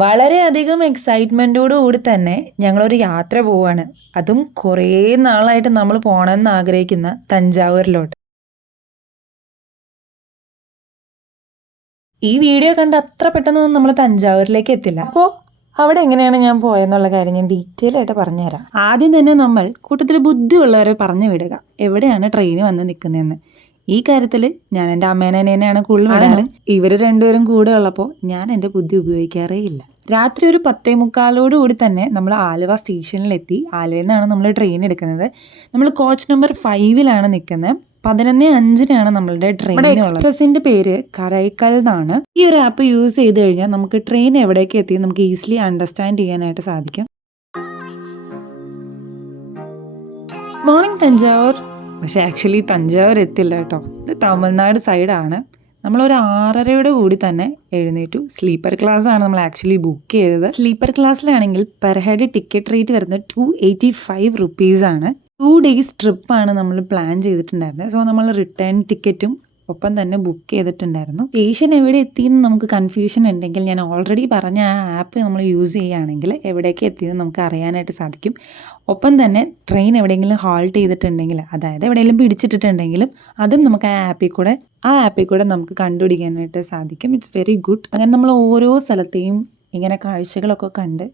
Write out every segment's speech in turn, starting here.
വളരെയധികം എക്സൈറ്റ്മെൻറ്റോടു കൂടി തന്നെ ഞങ്ങളൊരു യാത്ര പോവാണ്. അതും കുറേ നാളായിട്ട് നമ്മൾ പോകണമെന്ന് ആഗ്രഹിക്കുന്ന തഞ്ചാവൂരിലോട്ട്. ഈ വീഡിയോ കണ്ട് അത്ര പെട്ടെന്നൊന്നും നമ്മൾ തഞ്ചാവൂരിലേക്ക് എത്തില്ല. അപ്പോൾ അവിടെ എങ്ങനെയാണ് ഞാൻ പോയെന്നുള്ള കാര്യം ഞാൻ ഡീറ്റെയിൽ ആയിട്ട് പറഞ്ഞുതരാം. ആദ്യം തന്നെ നമ്മൾ കൂട്ടത്തിൽ ബുദ്ധിയുള്ളവരെ പറഞ്ഞു വിടുക എവിടെയാണ് ട്രെയിൻ വന്ന് നിൽക്കുന്നതെന്ന്. ഈ കാര്യത്തിൽ ഞാൻ എൻ്റെ അമ്മേനെയാണ് കൂടുതൽ വിടാറ്. ഇവർ രണ്ടുപേരും കൂടെ ഉള്ളപ്പോൾ ഞാൻ എൻ്റെ ബുദ്ധി ഉപയോഗിക്കാറേ ഇല്ല. രാത്രി ഒരു 10:45 കൂടി തന്നെ നമ്മൾ ആലുവ സ്റ്റേഷനിലെത്തി. ആലുവയിൽ നിന്നാണ് നമ്മൾ ട്രെയിൻ എടുക്കുന്നത്. നമ്മൾ കോച്ച് നമ്പർ 5 നിൽക്കുന്നത്. 11:05 നമ്മളുടെ ട്രെയിൻ. എക്സ്പ്രസിന്റെ പേര് കരൈക്കൽ എന്നാണ്. ഈ ഒരു ആപ്പ് യൂസ് ചെയ്ത് കഴിഞ്ഞാൽ നമുക്ക് ട്രെയിൻ എവിടേക്ക് എത്തി നമുക്ക് ഈസിലി അണ്ടർസ്റ്റാൻഡ് ചെയ്യാനായിട്ട് സാധിക്കും. മോർണിംഗ് തഞ്ചാവൂർ. പക്ഷെ ആക്ച്വലി തഞ്ചാവൂർ എത്തില്ല കേട്ടോ. ഇത് തമിഴ്നാട് സൈഡാണ്. നമ്മളൊരു 6:30 കൂടി തന്നെ എഴുന്നേറ്റു. സ്ലീപ്പർ ക്ലാസ് ആണ് നമ്മൾ ആക്ച്വലി ബുക്ക് ചെയ്തത്. സ്ലീപ്പർ ക്ലാസ്സിലാണെങ്കിൽ പെർ ഹെഡ് ടിക്കറ്റ് റേറ്റ് വരുന്നത് 285 റുപ്പീസാണ്. 2 ഡേയ്സ് ട്രിപ്പാണ് നമ്മൾ പ്ലാൻ ചെയ്തിട്ടുണ്ടായിരുന്നത്. സോ നമ്മൾ റിട്ടേൺ ടിക്കറ്റും ഒപ്പം തന്നെ ബുക്ക് ചെയ്തിട്ടുണ്ടായിരുന്നു. സ്റ്റേഷൻ എവിടെ എത്തിയെന്ന് നമുക്ക് കൺഫ്യൂഷൻ ഉണ്ടെങ്കിൽ ഞാൻ ഓൾറെഡി പറഞ്ഞ ആ ആപ്പ് നമ്മൾ യൂസ് ചെയ്യുകയാണെങ്കിൽ എവിടേക്ക് എത്തിയെന്ന് നമുക്ക് അറിയാനായിട്ട് സാധിക്കും. ഒപ്പം തന്നെ ട്രെയിൻ എവിടെയെങ്കിലും ഹാൾട്ട് ചെയ്തിട്ടുണ്ടെങ്കിൽ, അതായത് എവിടെയെങ്കിലും പിടിച്ചിട്ടിട്ടുണ്ടെങ്കിലും അതും നമുക്ക് ആ ആപ്പിൽ കൂടെ നമുക്ക് കണ്ടുപിടിക്കാനായിട്ട് സാധിക്കും. It's very good. അങ്ങനെ നമ്മൾ ഓരോ സ്ഥലത്തെയും ഇങ്ങനെ കാഴ്ചകളൊക്കെ കണ്ട്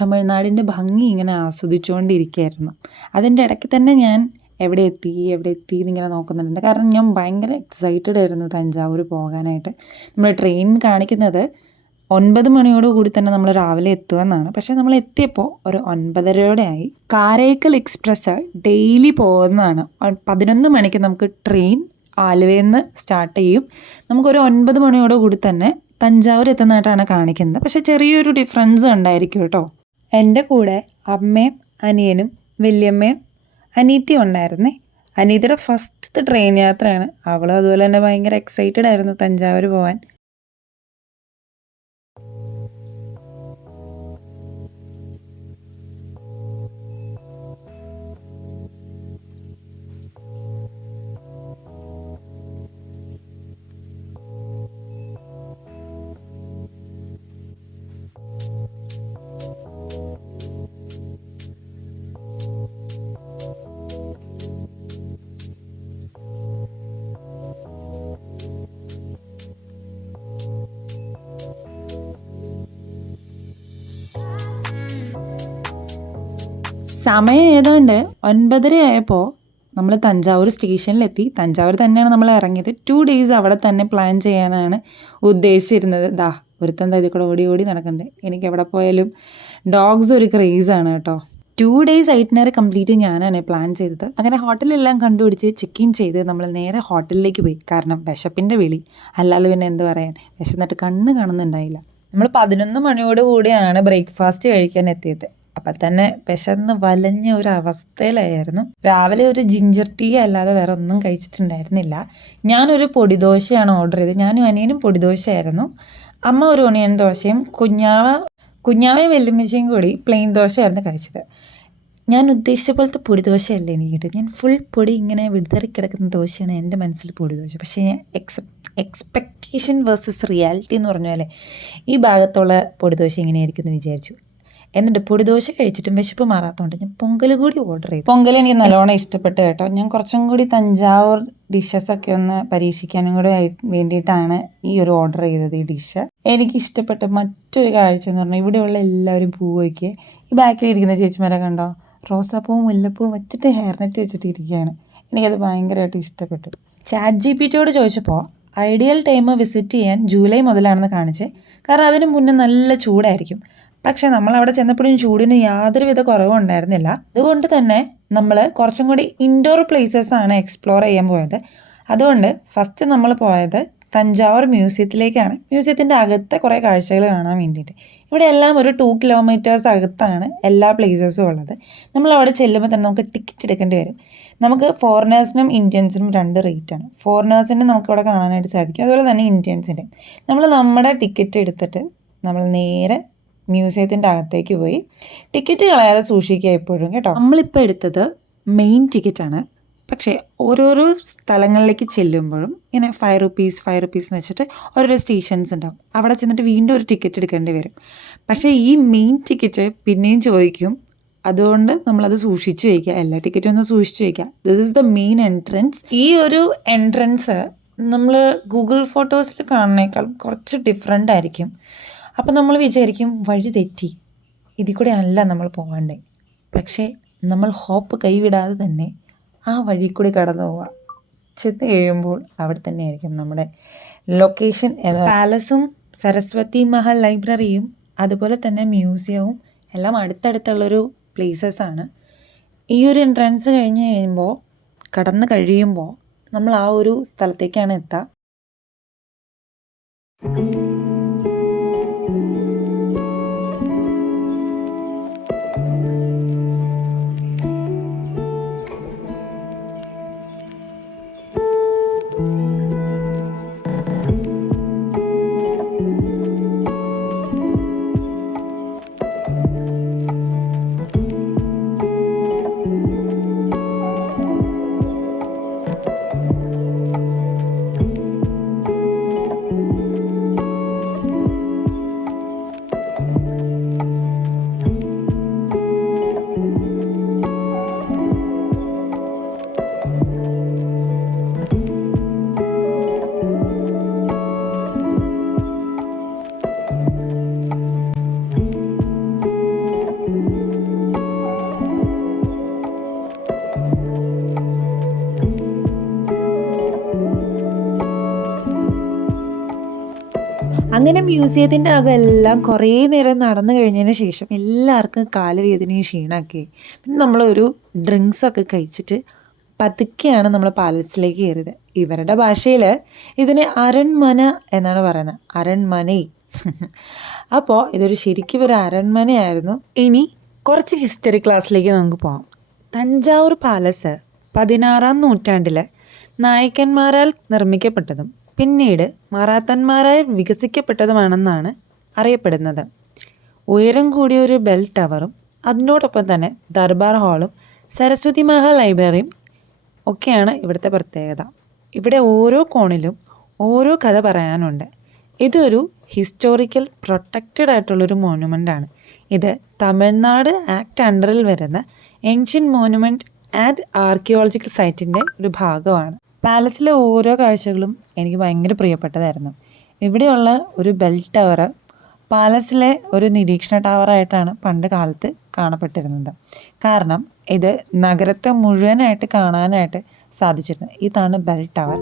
തമിഴ്നാടിൻ്റെ ഭംഗി ഇങ്ങനെ ആസ്വദിച്ചുകൊണ്ടിരിക്കുകയായിരുന്നു. അതിൻ്റെ ഇടയ്ക്ക് തന്നെ ഞാൻ എവിടെ എത്തി എന്നിങ്ങനെ നോക്കുന്നുണ്ട്. കാരണം ഞാൻ ഭയങ്കര എക്സൈറ്റഡ് ആയിരുന്നു തഞ്ചാവൂർ പോകാനായിട്ട്. നമ്മൾ ട്രെയിൻ കാണിക്കുന്നത് 9 മണിയോട് കൂടി തന്നെ നമ്മൾ രാവിലെ എത്തുമെന്നാണ്. പക്ഷേ നമ്മൾ എത്തിയപ്പോൾ ഒരു 9:30 ആയി. കാരൈക്കൽ എക്സ്പ്രസ് ഡെയിലി പോകുന്നതാണ്. 11 മണിക്ക് നമുക്ക് ട്രെയിൻ ആലുവയിൽ നിന്ന് സ്റ്റാർട്ട് ചെയ്യും. നമുക്കൊരു 9 മണിയോട് കൂടി തന്നെ തഞ്ചാവൂർ എത്തുന്നതായിട്ടാണ് കാണിക്കുന്നത്. പക്ഷെ ചെറിയൊരു ഡിഫറൻസ് ഉണ്ടായിരിക്കും കേട്ടോ. എൻ്റെ കൂടെ അമ്മയും അനിയനും വല്യമ്മയും അനീത്തിയും ഉണ്ടായിരുന്നേ. അനീത്തിയുടെ ഫസ്റ്റത്തെ ട്രെയിൻ യാത്രയാണ്. അവളും അതുപോലെ തന്നെ ഭയങ്കര എക്സൈറ്റഡ് ആയിരുന്നു തഞ്ചാവൂർ പോകാൻ. സമയം ഏതാണ്ട് 9:30 ആയപ്പോൾ നമ്മൾ തഞ്ചാവൂർ സ്റ്റേഷനിലെത്തി. തഞ്ചാവൂർ തന്നെയാണ് നമ്മൾ ഇറങ്ങിയത്. 2 ഡേയ്സ് അവിടെ തന്നെ പ്ലാൻ ചെയ്യാനാണ് ഉദ്ദേശിച്ചിരുന്നത്. ഒരുത്തൻ ഇതിൽ കൂടെ ഓടി നടക്കണ്ടേ. എനിക്ക് എവിടെ പോയാലും ഡോഗ്സ് ഒരു ക്രേസാണ് കേട്ടോ. 2 ഡേയ്സ് ഐറ്റിനറി കംപ്ലീറ്റ് ഞാനാണ് പ്ലാൻ ചെയ്തത്. അങ്ങനെ ഹോട്ടലെല്ലാം കണ്ടുപിടിച്ച് ചെക്ക് ഇൻ ചെയ്ത് നമ്മൾ നേരെ ഹോട്ടലിലേക്ക് പോയി. കാരണം വിശപ്പിൻ്റെ വിളി, അല്ലാതെ പിന്നെ എന്ത് പറയാൻ, വിശന്നിട്ട് കണ്ണ് കാണുന്നുണ്ടായില്ല. നമ്മൾ 11 മണിയോട് കൂടിയാണ് ബ്രേക്ക്ഫാസ്റ്റ് കഴിക്കാൻ എത്തിയത്. അപ്പം തന്നെ വിശന്ന് വലഞ്ഞ ഒരു അവസ്ഥയിലായിരുന്നു. രാവിലെ ഒരു ജിഞ്ചർ ടീ അല്ലാതെ വേറെ ഒന്നും കഴിച്ചിട്ടുണ്ടായിരുന്നില്ല. ഞാനൊരു പൊടിദോശയാണ് ഓർഡർ ചെയ്തത്. ഞാനും അനിയനും പൊടിദോശയായിരുന്നു. അമ്മ ഒരു ഒണിയൻ ദോശയും കുഞ്ഞാവയും വെല്ലുമിച്ചയും കൂടി പ്ലെയിൻ ദോശയായിരുന്നു കഴിച്ചത്. ഞാൻ ഉദ്ദേശിച്ച പോലത്തെ പൊടിദോശയല്ല എനിക്ക് കിട്ടിയത്. ഞാൻ ഫുൾ പൊടി ഇങ്ങനെ വിടുതറി കിടക്കുന്ന ദോശയാണ് എൻ്റെ മനസ്സിൽ പൊടിദോശ. പക്ഷേ ഞാൻ എക്സ്പെക്റ്റേഷൻ വേഴ്സസ് റിയാലിറ്റി എന്ന് പറഞ്ഞ പോലെ ഈ ഭാഗത്തുള്ള പൊടിദോശ ഇങ്ങനെയായിരിക്കും എന്ന് വിചാരിച്ചു. എന്നിട്ട് പൊടിദോശ കഴിച്ചിട്ടും വിശപ്പ് മാറാത്തതുകൊണ്ട് ഞാൻ പൊങ്കൽ കൂടി ഓർഡർ ചെയ്തു. പൊങ്കൽ എനിക്ക് നല്ലോണം ഇഷ്ടപ്പെട്ടു കേട്ടോ. ഞാൻ കുറച്ചും കൂടി തഞ്ചാവൂർ ഡിഷസൊക്കെ ഒന്ന് പരീക്ഷിക്കാനും കൂടി വേണ്ടിയിട്ടാണ് ഈ ഒരു ഓർഡർ ചെയ്തത്. ഈ ഡിഷ് എനിക്ക് ഇഷ്ടപ്പെട്ട മറ്റൊരു കാഴ്ച എന്ന് പറഞ്ഞാൽ ഇവിടെയുള്ള എല്ലാവരും പൂ വയ്ക്കുക. ഈ ബാക്കിൽ ഇരിക്കുന്ന ചേച്ചിമാരെ കണ്ടോ, റോസാപ്പൂവും മുല്ലപ്പൂവും വെച്ചിട്ട് ഹെയർ നെറ്റ് വെച്ചിട്ട് ഇരിക്കുകയാണ്. എനിക്കത് ഭയങ്കരമായിട്ട് ഇഷ്ടപ്പെട്ടു. ChatGPTയോട് ചോദിച്ചപ്പോൾ ഐഡിയൽ ടൈം വിസിറ്റ് ചെയ്യാൻ ജൂലൈ മുതലാണെന്ന് കാണിച്ചേ. കാരണം അതിന് മുന്നേ നല്ല ചൂടായിരിക്കും. പക്ഷേ നമ്മളവിടെ ചെന്നപ്പോഴും ചൂടിന് യാതൊരുവിധ കുറവും ഉണ്ടായിരുന്നില്ല. അതുകൊണ്ട് തന്നെ നമ്മൾ കുറച്ചും കൂടി ഇൻഡോർ പ്ലേസസാണ് എക്സ്പ്ലോർ ചെയ്യാൻ പോയത്. അതുകൊണ്ട് ഫസ്റ്റ് നമ്മൾ പോയത് തഞ്ചാവൂർ മ്യൂസിയത്തിലേക്കാണ്. മ്യൂസിയത്തിൻ്റെ അകത്തെ കുറേ കാഴ്ചകൾ കാണാൻ വേണ്ടിയിട്ട്. ഇവിടെ എല്ലാം ഒരു 2 കിലോമീറ്റേഴ്സ് അകത്താണ് എല്ലാ പ്ലേസസും ഉള്ളത്. നമ്മളവിടെ ചെല്ലുമ്പോൾ തന്നെ നമുക്ക് ടിക്കറ്റ് എടുക്കേണ്ടി വരും. നമുക്ക് ഫോറിനേഴ്സിനും ഇന്ത്യൻസിനും 2 റേറ്റാണ്. ഫോറിനേഴ്സിൻ്റെ നമുക്കിവിടെ കാണാനായിട്ട് സാധിക്കും, അതുപോലെ തന്നെ ഇന്ത്യൻസിൻ്റെ. നമ്മുടെ ടിക്കറ്റ് എടുത്തിട്ട് നമ്മൾ നേരെ മ്യൂസിയത്തിൻ്റെ അകത്തേക്ക് പോയി ടിക്കറ്റ് കളയാതെ സൂക്ഷിക്കുക എപ്പോഴും കേട്ടോ. നമ്മളിപ്പോൾ എടുത്തത് മെയിൻ ടിക്കറ്റാണ്. പക്ഷേ ഓരോരോ സ്ഥലങ്ങളിലേക്ക് ചെല്ലുമ്പോഴും ഇങ്ങനെ ₹5 എന്ന് വെച്ചിട്ട് ഓരോരോ സ്റ്റേഷൻസ് ഉണ്ടാവും. അവിടെ ചെന്നിട്ട് വീണ്ടും ഒരു ടിക്കറ്റ് എടുക്കേണ്ടി വരും. പക്ഷേ ഈ മെയിൻ ടിക്കറ്റ് പിന്നെയും ചോദിക്കും. അതുകൊണ്ട് നമ്മളത് സൂക്ഷിച്ച് വയ്ക്കുക. എല്ലാ ടിക്കറ്റും ഒന്ന് സൂക്ഷിച്ച് വയ്ക്കുക. This is the main entrance. ഈ ഒരു എൻട്രൻസ് നമ്മൾ ഗൂഗിൾ ഫോട്ടോസിൽ കാണുന്നേക്കാൾ കുറച്ച് ഡിഫറെൻ്റ് ആയിരിക്കും. അപ്പോൾ നമ്മൾ വിചാരിക്കും വഴി തെറ്റി, ഇതിൽ കൂടെ അല്ല നമ്മൾ പോകണ്ടേ. പക്ഷേ നമ്മൾ ഹോപ്പ് കൈവിടാതെ തന്നെ ആ വഴി കൂടി കടന്നു പോവുക. ചെന്ന് കഴിയുമ്പോൾ അവിടെ തന്നെ ആയിരിക്കും നമ്മുടെ ലൊക്കേഷൻ. പാലസും സരസ്വതി മഹൽ ലൈബ്രറിയും അതുപോലെ തന്നെ മ്യൂസിയവും എല്ലാം അടുത്തടുത്തുള്ളൊരു പ്ലേസസാണ്. ഈ ഒരു എൻട്രൻസ് കഴിഞ്ഞ് കടന്നു കഴിയുമ്പോൾ നമ്മൾ ആ ഒരു സ്ഥലത്തേക്കാണ് എത്തുക. അങ്ങനെ മ്യൂസിയത്തിൻ്റെ അകമെല്ലാം കുറേ നേരം നടന്നു കഴിഞ്ഞതിന് ശേഷം എല്ലാവർക്കും കാലുവേദനയും ക്ഷീണമൊക്കെ. പിന്നെ നമ്മളൊരു ഡ്രിങ്ക്സൊക്കെ കഴിച്ചിട്ട് പതുക്കെയാണ് നമ്മൾ പാലസിലേക്ക് കയറിയത്. ഇവരുടെ ഭാഷയിൽ ഇതിന് അരൺമന എന്നാണ് പറയുന്നത്, അരൺമനൈ. അപ്പോൾ ഇതൊരു ശരിക്കും ഒരു അരൺമനയായിരുന്നു. ഇനി കുറച്ച് ഹിസ്റ്ററി ക്ലാസ്സിലേക്ക് നമുക്ക് പോകാം. തഞ്ചാവൂർ പാലസ് 16-ാം നൂറ്റാണ്ടിൽ നായക്കന്മാരാൽ നിർമ്മിക്കപ്പെട്ടതും പിന്നീട് മറാത്തന്മാരാൽ വികസിക്കപ്പെട്ടതുമാണെന്നാണ് അറിയപ്പെടുന്നത്. ഉയരം കൂടിയ ഒരു ബെൽ ടവറും അതിനോടൊപ്പം തന്നെ ദർബാർ ഹാളും സരസ്വതി മഹൽ ലൈബ്രറിയും ഒക്കെയാണ് ഇവിടുത്തെ പ്രത്യേകത. ഇവിടെ ഓരോ കോണിലും ഓരോ കഥ പറയാനുണ്ട്. ഇതൊരു ഹിസ്റ്റോറിക്കൽ പ്രൊട്ടക്റ്റഡ് ആയിട്ടുള്ളൊരു മോണുമെൻ്റാണ്. ഇത് തമിഴ്നാട് ആക്ട് അണ്ടറിൽ വരുന്ന ഏൻഷ്യൻ മോണുമെൻറ്റ് ആൻഡ് ആർക്കിയോളജിക്കൽ സൈറ്റിൻ്റെ ഒരു ഭാഗമാണ്. പാലസിലെ ഓരോ കാഴ്ചകളും എനിക്ക് ഭയങ്കര പ്രിയപ്പെട്ടതായിരുന്നു. ഇവിടെയുള്ള ഒരു ബെൽ ടവർ പാലസിലെ ഒരു നിരീക്ഷണ ടവറായിട്ടാണ് പണ്ട് കാലത്ത് കാണപ്പെട്ടിരുന്നത്. കാരണം ഇത് നഗരത്തെ മുഴുവനായിട്ട് കാണാനായിട്ട് സാധിച്ചിരുന്നു. ഇതാണ് ബെൽ ടവർ.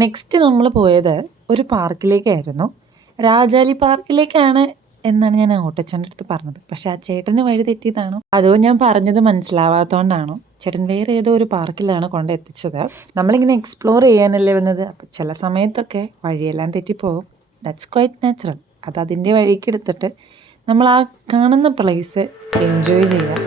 നെക്സ്റ്റ് നമ്മൾ പോയത് ഒരു പാർക്കിലേക്കായിരുന്നു. രാജാലി പാർക്കിലേക്കാണ് എന്നാണ് ഞാൻ ഓട്ടോച്ചേട്ടൻ്റെ അടുത്ത് പറഞ്ഞത്. പക്ഷേ ആ ചേട്ടന് വഴി തെറ്റിയതാണോ അതോ ഞാൻ പറഞ്ഞത് മനസ്സിലാവാത്തതുകൊണ്ടാണോ ചേട്ടൻ വേറെ ഏതോ ഒരു പാർക്കിലാണ് കൊണ്ടെത്തിച്ചത്. നമ്മളിങ്ങനെ എക്സ്പ്ലോർ ചെയ്യാനല്ലേ വന്നത്. അപ്പോൾ ചില സമയത്തൊക്കെ വഴിയെല്ലാം തെറ്റിപ്പോകും. That's quite natural. അത് അതിൻ്റെ വഴിക്ക് എടുത്തിട്ട് നമ്മൾ ആ കാണുന്ന പ്ലേസ് എൻജോയ് ചെയ്യുക.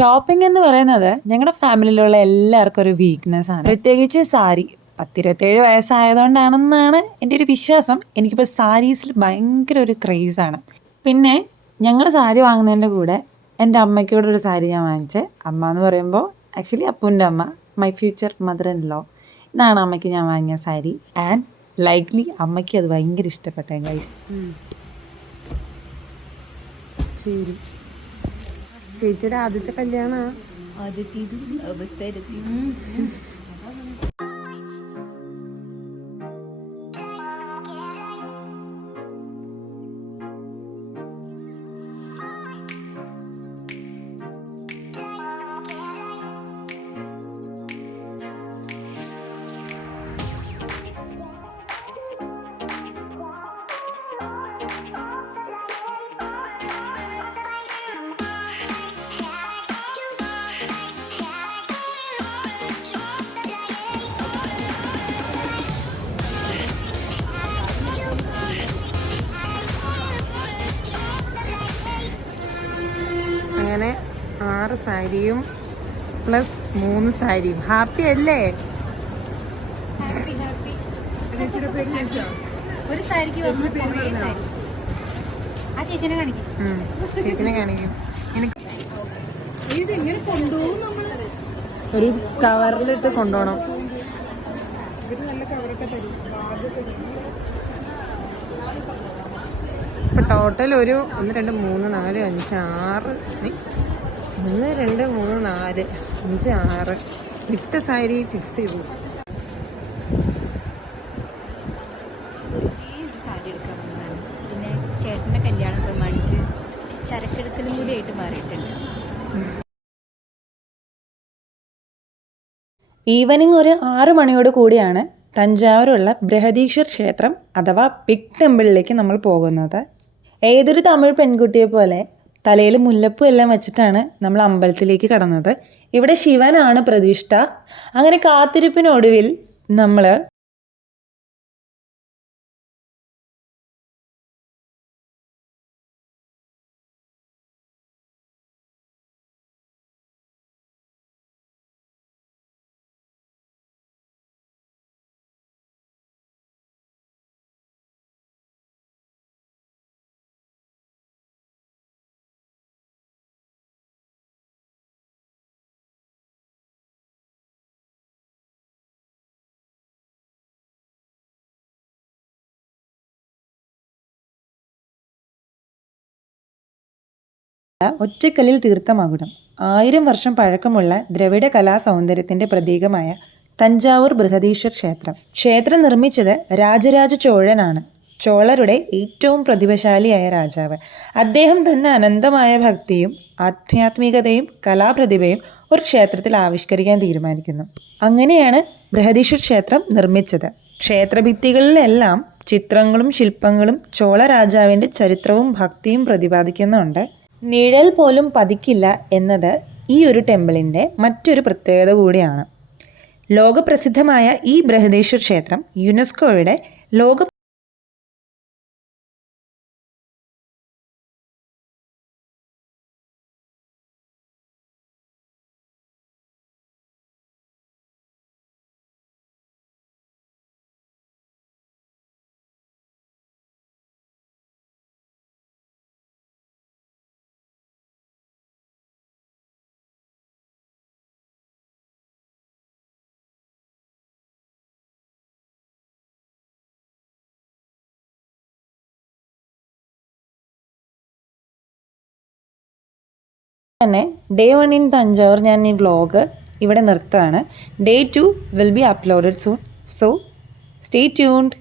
ഷോപ്പിംഗ് എന്ന് പറയുന്നത് ഞങ്ങളുടെ ഫാമിലിയിലുള്ള എല്ലാവർക്കും ഒരു വീക്ക്നെസ് ആണ്, പ്രത്യേകിച്ച് സാരി. 10-27 വയസ്സായതുകൊണ്ടാണെന്നാണ് എൻ്റെ ഒരു വിശ്വാസം. എനിക്കിപ്പോൾ സാരീസിൽ ഭയങ്കര ഒരു ക്രേസാണ്. പിന്നെ ഞങ്ങൾ സാരി വാങ്ങുന്നതിൻ്റെ കൂടെ എൻ്റെ അമ്മയ്ക്കൂടെ ഒരു സാരി ഞാൻ വാങ്ങിച്ചത്. അമ്മ എന്ന് പറയുമ്പോൾ ആക്ച്വലി അപ്പൂൻ്റെ അമ്മ, my future mother in law. ഇതാണ് അമ്മയ്ക്ക് ഞാൻ വാങ്ങിയ സാരി. ആൻഡ് ലൈക്ലി അമ്മയ്ക്ക് അത് ഭയങ്കര ഇഷ്ടപ്പെട്ടെ ഗൈസ്. ശരി, ചേച്ചിയുടെ ആദ്യത്തെ കല്യാണം അങ്ങനെ 6 സാരിയും പ്ലസ് 3 സാരിയും. ഹാപ്പി അല്ലേ? ഒരു സാരിക്ക് ചേച്ചിനെ കാണിക്കും. ഒരു കവറിലിട്ട് കൊണ്ടുപോകണം. ഇപ്പൊ ടോട്ടൽ ഒരു 1 2 3 4 5 6 1 2 3 4 5 6 8 സാരി ഫിക്സ് ചെയ്തു. സാരി എടുക്കാവുന്നതാണ്. പിന്നെ ചേട്ടന്റെ കല്യാണം പ്രമാണിച്ച് ചരക്കെടുക്കലും കൂടി ആയിട്ട് മാറിയിട്ടുണ്ട്. ഈവനിങ് ഒരു 6 മണിയോട് കൂടിയാണ് തഞ്ചാവൂരുള്ള ബൃഹദീശ്വർ ക്ഷേത്രം അഥവാ ബിഗ് ടെമ്പിളിലേക്ക് നമ്മൾ പോകുന്നത്. ഏതൊരു തമിഴ് പെൺകുട്ടിയെ പോലെ തലയിൽ മുല്ലപ്പൂ എല്ലാം വെച്ചിട്ടാണ് നമ്മൾ അമ്പലത്തിലേക്ക് കടന്നത്. ഇവിടെ ശിവനാണ് പ്രതിഷ്ഠ. അങ്ങനെ കാത്തിരിപ്പിനൊടുവിൽ നമ്മൾ ഒറ്റക്കല്ലിൽ തീർത്ത മകുടം. 1000 വർഷം പഴക്കമുള്ള ദ്രവിഡ കലാ സൗന്ദര്യത്തിൻ്റെ പ്രതീകമായ തഞ്ചാവൂർ ബൃഹദീശ്വർ ക്ഷേത്രം. ക്ഷേത്രം നിർമ്മിച്ചത് രാജരാജ ചോഴനാണ്, ചോളരുടെ ഏറ്റവും പ്രതിഭാശാലിയായ രാജാവ്. അദ്ദേഹം തന്നെ അനന്തമായ ഭക്തിയും ആധ്യാത്മികതയും കലാപ്രതിഭയും ഒരു ക്ഷേത്രത്തിൽ ആവിഷ്കരിക്കാൻ തീരുമാനിക്കുന്നു. അങ്ങനെയാണ് ബൃഹദീശ്വർ ക്ഷേത്രം നിർമ്മിച്ചത്. ക്ഷേത്രഭിത്തികളിലെല്ലാം ചിത്രങ്ങളും ശില്പങ്ങളും ചോള രാജാവിൻ്റെ ചരിത്രവും ഭക്തിയും പ്രതിപാദിക്കുന്നുണ്ട്. നിഴൽ പോലും പതിക്കില്ല എന്നത് ഈ ഒരു ടെമ്പിളിൻ്റെ മറ്റൊരു പ്രത്യേകത കൂടിയാണ്. ലോകപ്രസിദ്ധമായ ഈ ബൃഹദീശ്വർ ക്ഷേത്രം യുനെസ്കോയുടെ ലോക തന്നെ ഡേ 1 ഇൻ തഞ്ചാവൂർ ഞാൻ ഈ വ്ലോഗ് ഇവിടെ നിർത്തുകയാണ്. Day 2 will be uploaded soon. So stay tuned.